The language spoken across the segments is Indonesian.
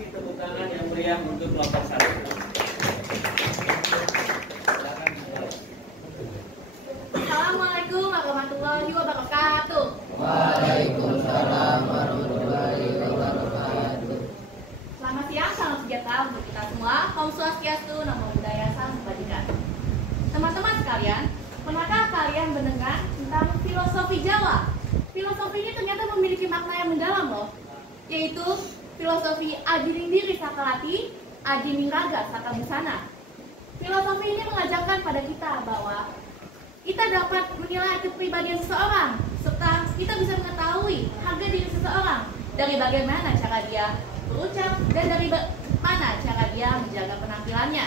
kasih tepuk tangan yang meriah untuk kelompok 1. Assalamualaikum warahmatullahi wabarakatuh. Waalaikumsalam warahmatullahi wabarakatuh. Selamat siang, salam sejahtera untuk kita semua. Om Swastiastu, Namo Buddhaya, Salam Kebajikan. Teman-teman sekalian, pernahkah kalian mendengar tentang filosofi Jawa? Filosofi ini ternyata memiliki makna yang mendalam loh, yaitu filosofi Adiningdiri Sakalati, Adiningraga Sakabusana. Filosofi ini mengajarkan pada kita bahwa kita dapat menilai kepribadian seseorang, serta kita bisa mengetahui harga diri seseorang dari bagaimana cara dia berucap dan dari mana cara dia menjaga penampilannya.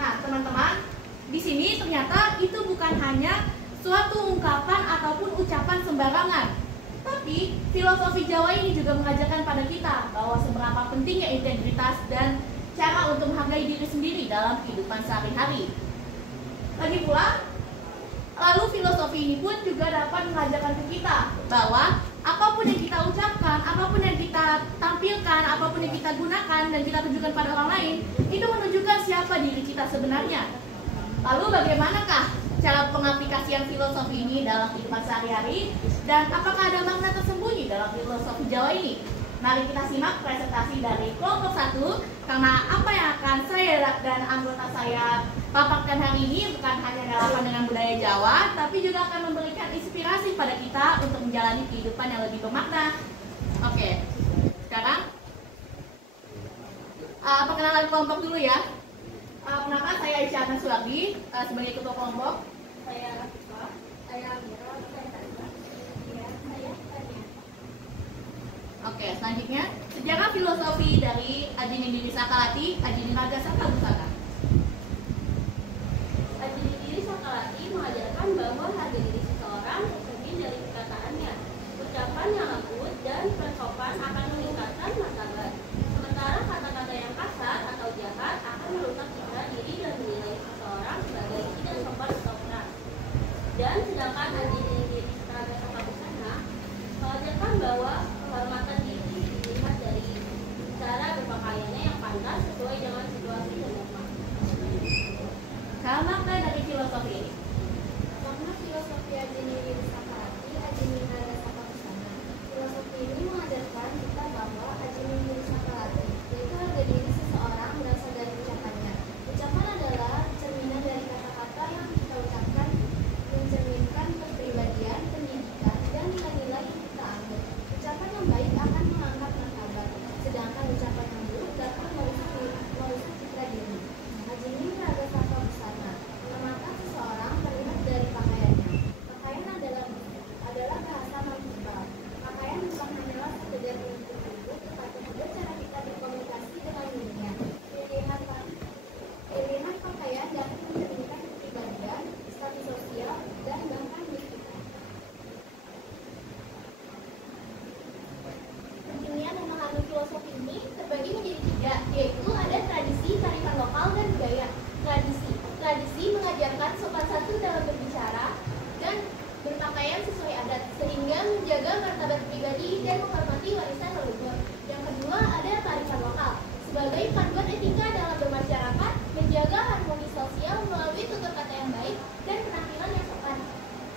Nah, teman-teman, di sini ternyata itu bukan hanya suatu ungkapan ataupun ucapan sembarangan, tapi filosofi Jawa ini juga mengajarkan pada kita bahwa seberapa pentingnya integritas dan cara untuk menghargai diri sendiri dalam kehidupan sehari-hari. Lagi pula, lalu filosofi ini pun juga dapat mengajarkan ke kita bahwa apapun yang kita ucapkan, apapun yang kita tampilkan, apapun yang kita gunakan dan kita tunjukkan pada orang lain, itu menunjukkan siapa diri kita sebenarnya. Lalu bagaimanakah cara pengaplikasian filosofi ini dalam kehidupan sehari-hari, dan apakah ada makna tersembunyi dalam filosofi Jawa ini? Mari kita simak presentasi dari kelompok 1, karena apa yang akan saya dan anggota saya paparkan hari ini bukan hanya relevan dengan budaya Jawa, tapi juga akan memberikan inspirasi pada kita untuk menjalani kehidupan yang lebih bermakna. Oke, sekarang perkenalan kelompok dulu ya. Perkenalkan, saya Aisyah Ahmad Suwardi sebagai ketua kelompok. Saya Mira. Oke, selanjutnya sejarah filosofi dari Adiningdiri Sakalati, Adiningraga Sakabusana. Adiningdiri Sakalati mengajarkan bahwa harga diri seseorang tercermin dari perkataannya. Ucapan yang lembut dan bersopan akan meningkatkan martabat, sementara kata-kata yang kasar atau jahat akan merusak citra diri dan menilai seseorang sebagai tidak sopan atau keras. Dan sedangkan Adiningdiri Sakabusana mengajarkan bahwa kehormatan diri dilihat dari cara berpakaiannya yang pantas sesuai dengan situasi dan norma. Kalau makna dari filosofi ini? Makna filosofi Adiningdiri Sakalati, Adiningraga Sakabusana. Filosofi ini mengajarkan kita bahwa Adiningdiri Sakalati yaitu harga diri seseorang berasal dari ucapannya. Ucapan adalah cerminan dari kata-kata yang kita ucapkan, mencerminkan kepribadian, pendidikan, dan nilai-nilai yang kita anut. Ucapan yang baik akan mengangkat martabat, sedangkan ucapan yang buruk dapat merusak citra diri. Adiningraga Sakabusana menamakan seseorang terlihat dari pakaiannya. Pakaian adalah bahasa non-verbal. Pakaian bukan hanyalah sekedar bentuk tubuh, tetapi juga cara kita berkomunikasi dengan dunia. Pilihan pakaian dapat mencerminkan kepribadian, status sosial, dan bahkan diri kita. Pentingnya memahami filosofi ini terbagi menjadi 3, yaitu ada tradisi, kearifan lokal, dan budaya. Tradisi mengajarkan sopan santun dalam berbicara dan berpakaian sesuai adat, sehingga menjaga martabat pribadi dan menghormati warisan leluhur. Yang kedua ada kearifan lokal, sebagai panduan etika dalam bermasyarakat, menjaga harmoni sosial melalui tutur kata yang baik dan penampilan yang sopan.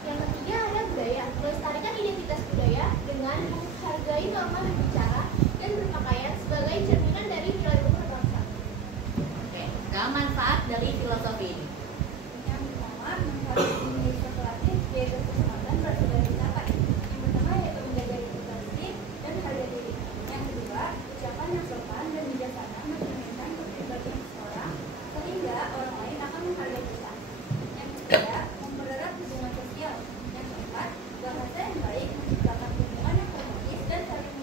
Yang ketiga ada budaya, melestarikan identitas budaya dengan menghargai norma berbicara dan berpakaian sebagai cerminan dari nilai luhur bangsa. Oke, sekarang manfaat dari filosofi ini. Yang pertama, manfaat Adiningdiri Sakalati yaitu kesempatan berasal dari ucapan. Yang pertama yaitu menjaga reputasi dan harga diri. Yang kedua, ucapan yang sopan dan bijaksana mencerminkan kepribadian seseorang sehingga orang lain akan menghargai kita. Yang ketiga, mempererat hubungan sosial. Yang keempat, bahasa yang baik menciptakan hubungan yang harmonis dan saling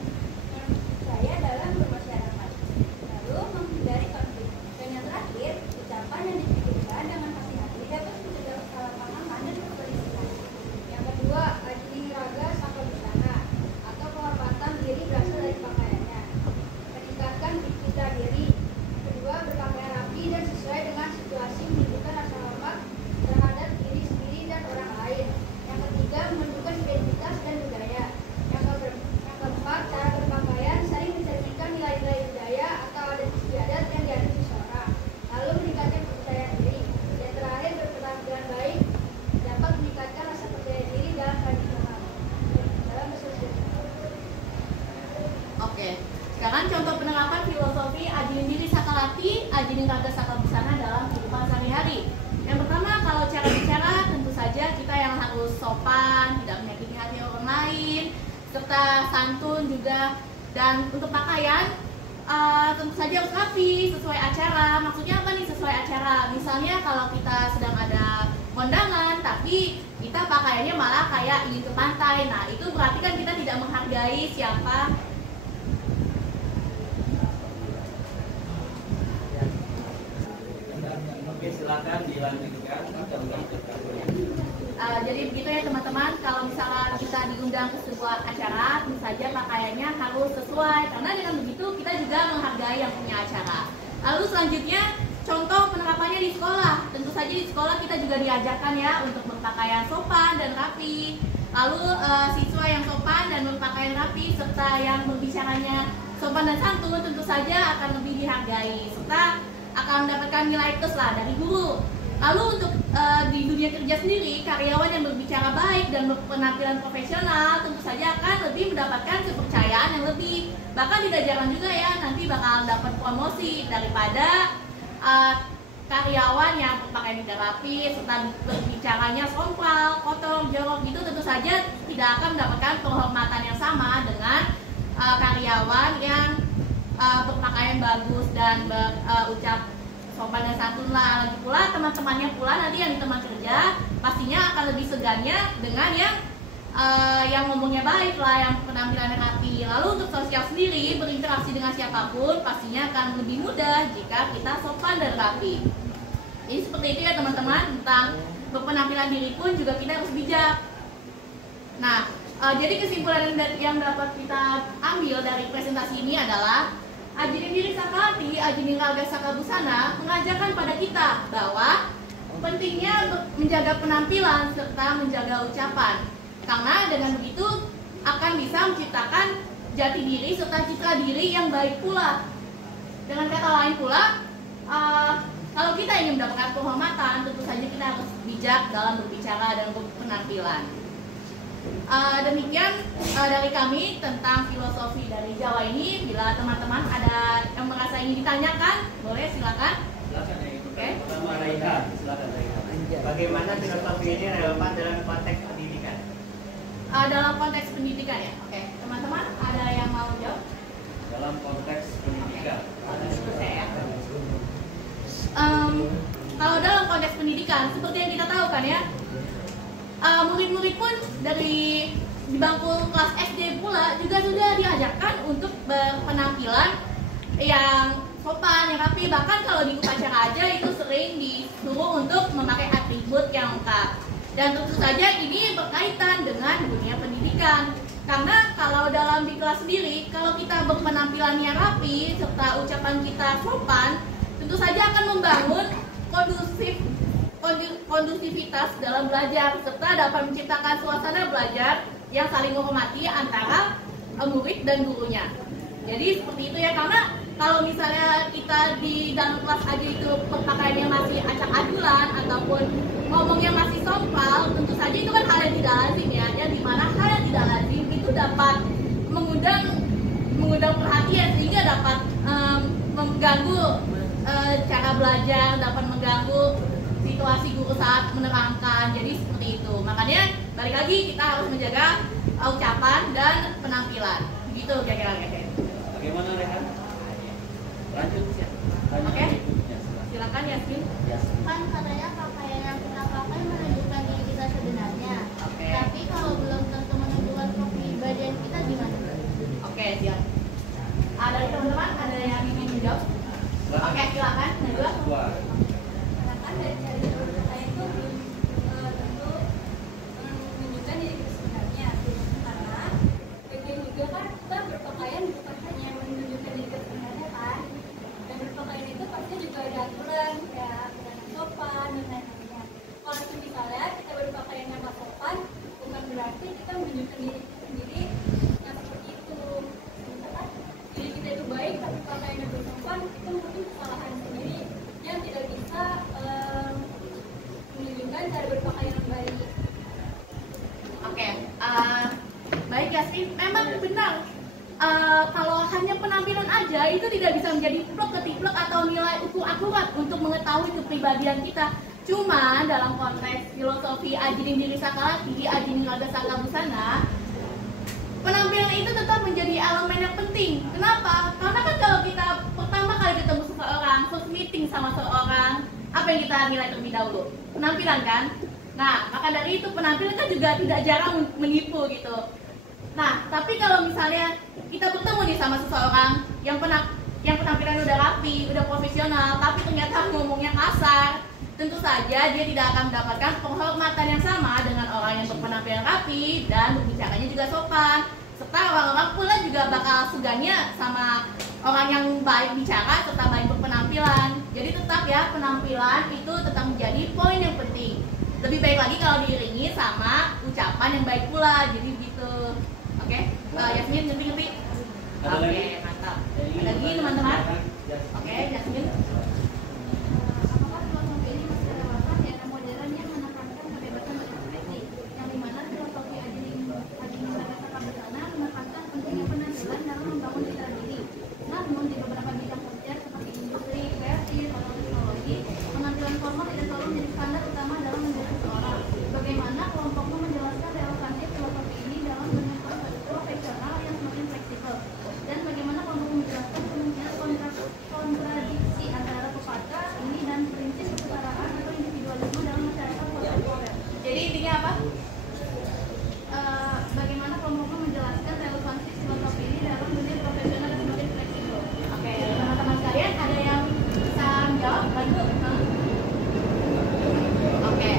Oke. Sekarang contoh penerapan filosofi Ajinindiri Sakalati, Ajiningraga Sakabusana dalam kehidupan sehari-hari. Yang pertama, kalau cara bicara tentu saja kita yang harus sopan, tidak menyakiti hati orang lain, serta santun juga. Dan untuk pakaian tentu saja harus rapi, sesuai acara. Maksudnya apa nih sesuai acara? Misalnya kalau kita sedang ada kondangan, tapi kita pakaiannya malah kayak ingin ke pantai. Nah, itu berarti kan kita tidak menghargai siapa. Oke, silakan dilanjutkan. Jadi begitu ya teman-teman, kalau misalnya kita diundang ke sebuah acara, tentu saja pakaiannya harus sesuai, karena dengan begitu kita juga menghargai yang punya acara. Lalu selanjutnya, contoh penerapannya di sekolah. Tentu saja di sekolah kita juga diajarkan ya untuk berpakaian sopan dan rapi. Lalu siswa yang sopan dan berpakaian rapi serta yang berbicaranya sopan dan santun tentu saja akan lebih dihargai, serta akan mendapatkan nilai plus lah dari guru. Lalu untuk di dunia kerja sendiri, karyawan yang berbicara baik dan berpenampilan profesional tentu saja akan lebih mendapatkan kepercayaan yang lebih. Bahkan tidak jarang juga ya nanti bakal dapat promosi daripada karyawan yang berpakaian tidak rapi serta berbicaranya sompral, kotor, jorok gitu. Tentu saja tidak akan mendapatkan penghormatan yang sama dengan karyawan yang berpakaian bagus dan berucap sopan dan santun lah. Lagi pula teman-temannya pula nanti yang di teman kerja pastinya akan lebih segannya dengan yang ngomongnya baik lah, yang penampilannya rapi. Lalu untuk sosial sendiri, berinteraksi dengan siapapun pastinya akan lebih mudah jika kita sopan dan rapi. Jadi seperti itu ya teman-teman, tentang berpenampilan diri pun juga kita harus bijak. Nah, jadi kesimpulan yang dapat kita ambil dari presentasi ini adalah Ajinindiri Sakalati, Ajiningraga Sakabusana mengajarkan pada kita bahwa pentingnya menjaga penampilan serta menjaga ucapan. Karena dengan begitu akan bisa menciptakan jati diri serta citra diri yang baik pula. Dengan kata lain pula, kalau kita ingin mendapatkan penghormatan, tentu saja kita harus bijak dalam berbicara dan berpenampilan. Demikian dari kami tentang filosofi dari Jawa ini. Bila teman-teman ada yang merasa ingin ditanyakan, boleh silakan. Silakan ya. Oke. Pertama Raihan, silakan Raihan. Bagaimana filosofi ini relevan dalam konteks pendidikan? Dalam konteks pendidikan ya. Oke, teman-teman ada yang mau jawab? Dalam konteks pendidikan. Itu saya. Kalau dalam konteks pendidikan, seperti yang kita tahu kan ya, murid-murid pun dari di bangku kelas SD pula juga sudah diajarkan untuk berpenampilan yang sopan, yang rapi. Bahkan kalau di upacara aja itu sering disuruh untuk memakai atribut yang lengkap. Dan tentu saja ini berkaitan dengan dunia pendidikan. Karena kalau dalam di kelas sendiri, kalau kita berpenampilannya rapi serta ucapan kita sopan, tentu saja akan membangun kondusivitas dalam belajar serta dapat menciptakan suasana belajar yang saling menghormati antara murid dan gurunya. Jadi seperti itu ya, karena kalau misalnya kita di dalam kelas aja itu pakaiannya masih acak-adulan ataupun ngomongnya masih sompral, tentu saja itu kan hal yang tidak lazim ya. Yang dimana hal yang tidak lazim itu dapat mengundang perhatian sehingga dapat mengganggu cara belajar, dapat mengganggu situasi guru saat menerangkan. Jadi seperti itu. Makanya balik lagi kita harus menjaga ucapan dan penampilan. Begitu kira-kira. Bagaimana Rehan? Lanjut ya. Oke. Silakan Yasmin. Kan katanya pakaian yang kita pakai menunjukkan diri kita sebenarnya. Oke. Tapi kalau belum tentu menunjukkan kepribadian kita gimana? Oke, siap. Dari teman-teman ada yang ingin menjawab? Oke, silakan. Najwa. Karena dari cara berpakaian itu belum tentu menunjukkan diri kita sebenarnya. Karena bagian juga kan kita berpakaian bukan hanya menunjukkan diri kita sebenarnya kan. Dan berpakaian itu pasti juga ada aturan kayak dengan sopan dan lain-lainnya. Kalau misalnya kita berpakaian yang nggak sopan, bukan berarti kita menunjukkan diri kita sendiri yang seperti itu. Misalkan diri kita itu baik tapi pakaiannya belum sopan, itu mungkin kesalahan sendiri yang tidak bisa menunjukkan cara berpakaian yang baik. Oke, baik Yasmin, memang benar kalau hanya penampilan aja itu tidak bisa menjadi plek ketiplek atau nilai ukur akurat untuk mengetahui kepribadian kita. Cuma dalam konteks filosofi Ajining Diri Sakalati, Ajining Raga Saka Busana, penampilan itu tetap menjadi elemen yang penting. Kenapa? Karena kan kalau kita pertama kali ketemu seseorang, first meeting sama seseorang, apa yang kita nilai terlebih dahulu? Penampilan kan? Nah, maka dari itu penampilan kan juga tidak jarang menipu gitu. Nah, tapi kalau misalnya kita bertemu nih sama seseorang yang penampilan udah rapi, udah profesional, tapi ternyata ngomongnya kasar, tentu saja dia tidak akan mendapatkan penghormatan yang sama dengan orang yang berpenampilan rapi dan berbicaranya juga sopan. Serta orang-orang pula juga bakal segannya sama orang yang baik bicara serta baik berpenampilan. Jadi tetap ya, penampilan itu tetap menjadi poin yang penting. Lebih baik lagi kalau diiringi sama ucapan yang baik pula. Jadi gitu. Oke, Yasmin ngerti? Ada lagi? Oke, mantap. Ada lagi teman-teman? Oke, Yasmin. Apakah filosofi ini masih relevan di era modern yang menekankan kebebasan berekspresi, yang dimana filosofi Ajining Raga Saka Busana menekankan pentingnya penampilan dalam membangun citra diri. Namun di beberapa bidang kerja seperti industri, kreatif, atau teknologi, penampilan formal tidak selalu menjadi standar utama dalam menjadi seseorang. Bagaimana kelompokmu menjelaskan relevansi filosofi ini dalam dunia profesional yang semakin fleksibel? Dan bagaimana kelompokmu menjelaskan kemungkinan kontradiksi antara pepatah ini dan prinsip kesetaraan atau individualisme dalam masyarakat kontemporer? Jadi intinya apa? Bagaimana kelompokmu menjelaskan relevansi filosofi ini dalam dunia profesional yang semakin fleksibel? Oke, teman-teman sekalian ada yang bisa menjawab? Bantu? Oke.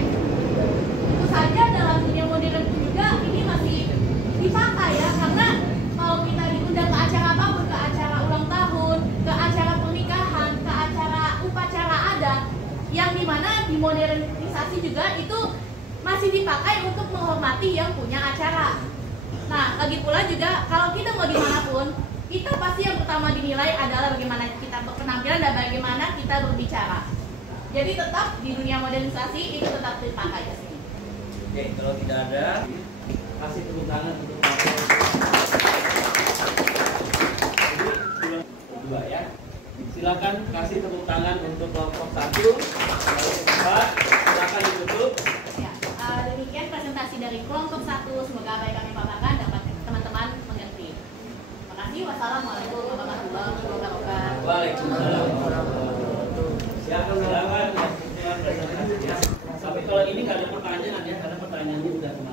Tentu saja dalam dunia modern juga ini masih dipakai ya, karena kalau kita diundang ke acara apapun, ke acara ulang tahun, ke acara pernikahan, ke acara upacara adat, yang dimana dimodernisasi juga itu masih dipakai untuk menghormati yang punya acara. Nah, lagi pula juga kalau kita mau dimanapun, kita pasti yang pertama dinilai adalah bagaimana kita berpenampilan dan bagaimana kita berbicara. Jadi tetap di dunia modernisasi itu tetap dipakai ya. Oke, kalau tidak ada, kasih tepuk tangan untuk kedua ya. Silakan kasih tepuk tangan untuk kelompok 1, kelompok 4, silakan ditutup. Ya, demikian presentasi dari kelompok 1. Semoga apa yang kami paparkan dapat teman-teman mengerti. Terima kasih. Wassalamualaikum warahmatullahi wabarakatuh. Waalaikumsalam warahmatullahi wabarakatuh. Silakan presentasinya. Tapi kalau ini nggak ada pertanyaan ya, karena pertanyaannya udah kemarin.